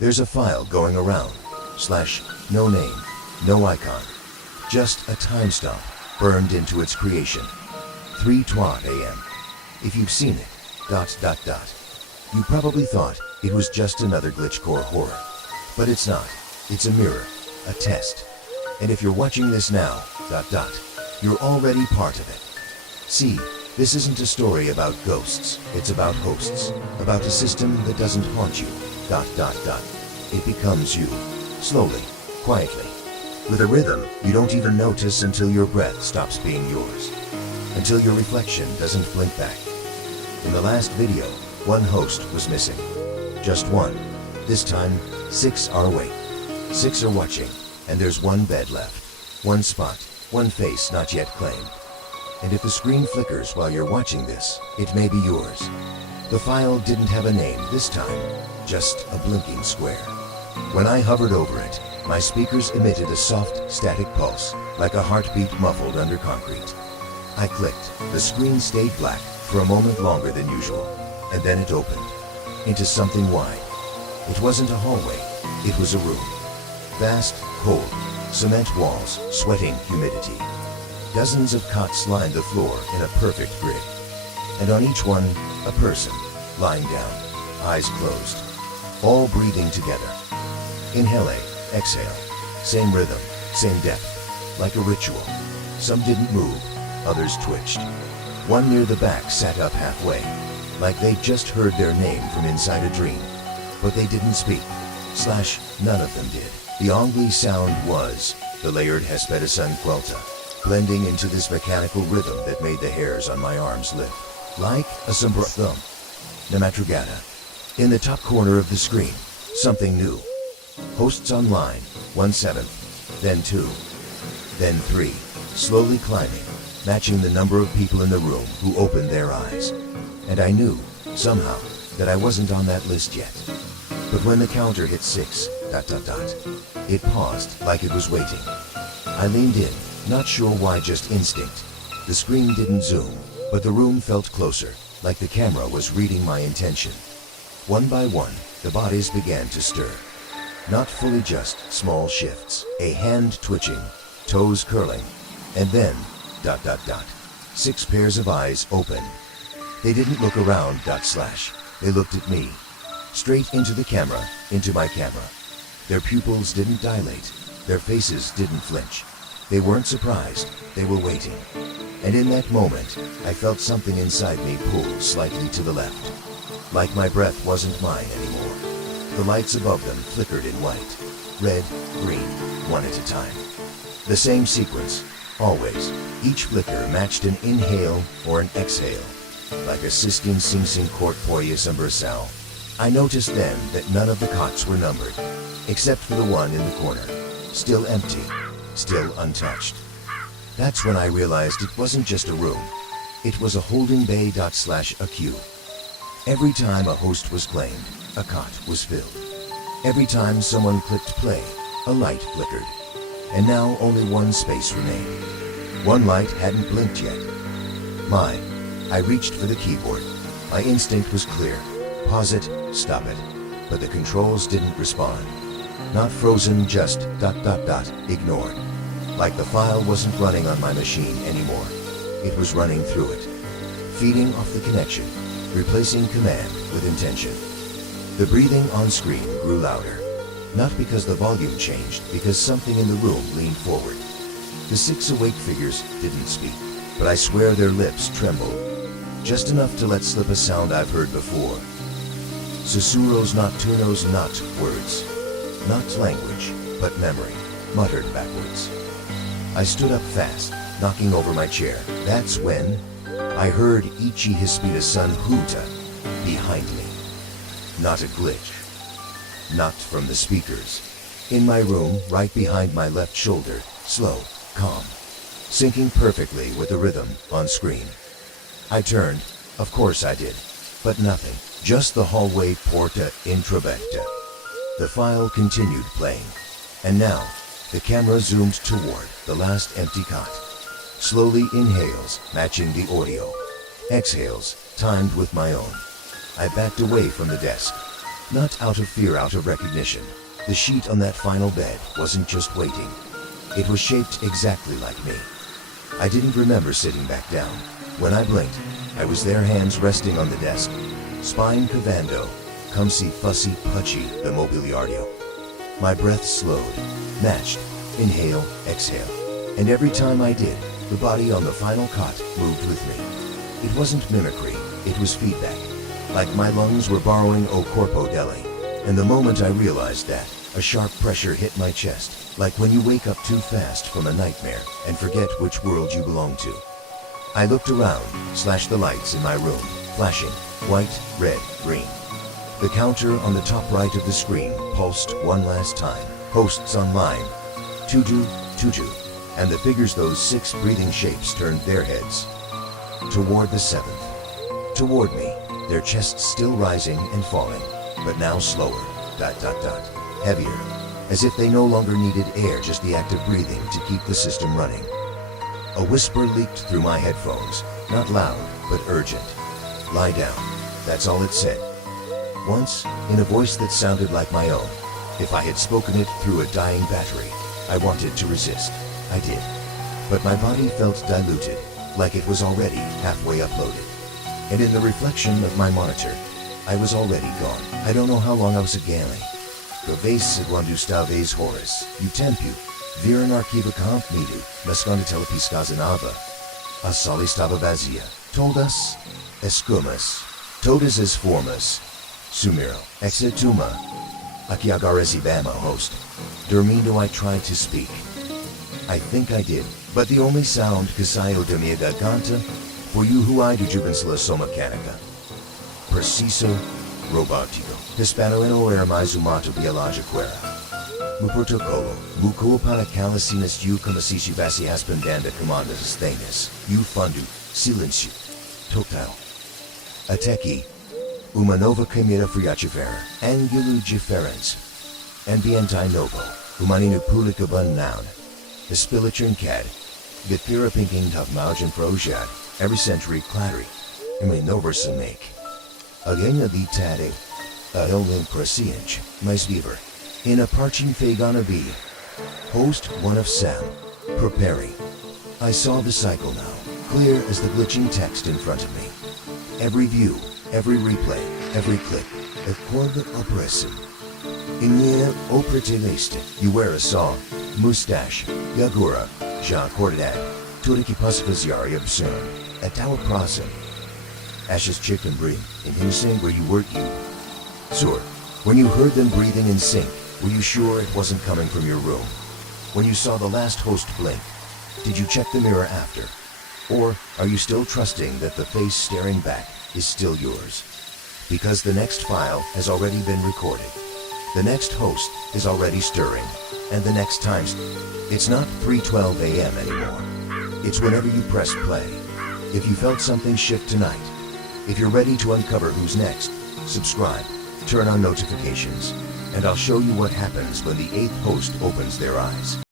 There's a file going around, /no name, no icon, just a timestamp burned into its creation, 3:20 a.m. If you've seen it, ... You probably thought it was just another glitchcore horror. But it's not. It's a mirror, a test. And if you're watching this now, ... you're already part of it. See, this isn't a story about ghosts, it's about hosts, about a system that doesn't haunt you, ... It becomes you, slowly, quietly, with a rhythm you don't even notice until your breath stops being yours, until your reflection doesn't blink back. In the last video, one host was missing. Just one. This time, 6 are awake. 6 are watching, and there's one bed left. One spot, one face not yet claimed. And if the screen flickers while you're watching this, it may be yours. The file didn't have a name this time, just a blinking square. When I hovered over it, my speakers emitted a soft, static pulse, like a heartbeat muffled under concrete. I clicked. The screen stayed black for a moment longer than usual, and then it opened into something wide. It wasn't a hallway, it was a room. Vast, cold, cement walls, sweating humidity. Dozens of cots lined the floor in a perfect grid. And on each one, a person, lying down, eyes closed, all breathing together. Inhale, exhale, same rhythm, same depth, like a ritual. Some didn't move, others twitched. One near the back sat up halfway, like they'd just heard their name from inside a dream. But they didn't speak, / none of them did. The only sound was the layered Hespedicun quelta, blending into this mechanical rhythm that made the hairs on my arms lift, like a sombra thumb. Namatrugata. In the top corner of the screen, something new. Hosts online, 1/7, then 2, then 3, slowly climbing, matching the number of people in the room who opened their eyes. And I knew, somehow, that I wasn't on that list yet. But when the counter hit 6, ... it paused like it was waiting. I leaned in, not sure why, just instinct. The screen didn't zoom, but the room felt closer, like the camera was reading my intention. One by one, the bodies began to stir. Not fully, just small shifts, a hand twitching, toes curling, and then ... 6 pairs of eyes opened. They didn't look around ... they looked at me. Straight into the camera, into my camera. Their pupils didn't dilate, their faces didn't flinch. They weren't surprised, they were waiting. And in that moment, I felt something inside me pull slightly to the left. Like my breath wasn't mine anymore. The lights above them flickered in white, red, green, one at a time. The same sequence, always. Each flicker matched an inhale or an exhale, like a Sistine Sing Sing Court Poyas Umbersal. I noticed then that none of the cots were numbered, except for the one in the corner, still empty, still untouched. That's when I realized it wasn't just a room, it was a holding bay ... a queue. Every time a host was claimed, a cot was filled. Every time someone clicked play, a light flickered. And now only one space remained. One light hadn't blinked yet. I reached for the keyboard. My instinct was clear. Pause it, stop it. But the controls didn't respond. Not frozen, just ... ignored. Like the file wasn't running on my machine anymore. It was running through it. Feeding off the connection, replacing command with intention. The breathing on screen grew louder. Not because the volume changed, because something in the room leaned forward. The 6 awake figures didn't speak, but I swear their lips trembled. Just enough to let slip a sound I've heard before. Susurros nocturnos, not words. Not language, but memory, muttered backwards. I stood up fast, knocking over my chair. That's when I heard Ichi Hespedicun Huta behind me. Not a glitch. Not from the speakers. In my room, right behind my left shoulder, slow, calm, syncing perfectly with the rhythm on screen. I turned, of course I did, but nothing, just the hallway porta introvecta. The file continued playing, and now the camera zoomed toward the last empty cot. Slowly inhales, matching the audio. Exhales, timed with my own. I backed away from the desk, Not out of fear, out of recognition. The sheet on that final bed wasn't just waiting. It was shaped exactly like me. I didn't remember sitting back down. When I blinked, I was there, hands resting on the desk. Spine cavando, come si fussy pudgy the mobiliario. My breath slowed, matched, inhale, exhale. And every time I did, the body on the final cot moved with me. It wasn't mimicry, it was feedback. Like my lungs were borrowing O Corpo Deli. And the moment I realized that, a sharp pressure hit my chest, like when you wake up too fast from a nightmare and forget which world you belong to. I looked around, slashed the lights in my room, flashing, white, red, green. The counter on the top right of the screen pulsed one last time. Posts online, Tuju, Tuju, and the figures, those 6 breathing shapes, turned their heads toward the 7th, toward me, their chests still rising and falling, but now slower, ... heavier, as if they no longer needed air, just the act of breathing to keep the system running. A whisper leaked through my headphones, not loud, but urgent. Lie down, that's all it said. Once, in a voice that sounded like my own. If I had spoken it through a dying battery, I wanted to resist. I did. But my body felt diluted, like it was already halfway uploaded. And in the reflection of my monitor, I was already gone. I don't know how long I was a galley. Provace quando estaves horas, o tempo, viram arquivo comido, mas quando telepiscazanava, a sala estava vazia. Told us, escumas, todas as formas, sumiro, exetuma, aqui agora recebama host. Dormindo I tried to speak. I think I did, but the only sound que saiu da minha garganta foi o ruído de ventilação mecânica. Preciso, robótico. Hispano não era mais mato biológico era. O protocolo, mudou para calicinas e como se estivesse respondendo a comandas estranhas. E o fundo, silêncio. Total. Até que, uma nova câmera friatifera, ângulo diferente. Ambiente novo, humanino público bannown. Espilitrincad, Githira pinking of margin projad, every century clary. Imi novers make. A ganha de tade, a hilling prescience, mais viver. In a parching fagana be. Host one of Sam, preparing. I saw the cycle now, clear as the glitching text in front of me. Every view, every replay, every click, a corda operation. Inia operateleste, you wear a saw, mustache, yagura, ja cordad, tudo que possa fazer absurd, a tower process. Ashes chick and breathe, in insane where you work you. Sir, when you heard them breathing in sync, were you sure it wasn't coming from your room? When you saw the last host blink, did you check the mirror after? Or are you still trusting that the face staring back is still yours? Because the next file has already been recorded. The next host is already stirring. And the next time, it's not 3:12 a.m. anymore. It's whenever you press play. If you felt something shift tonight, if you're ready to uncover who's next, subscribe, turn on notifications, and I'll show you what happens when the 8th host opens their eyes.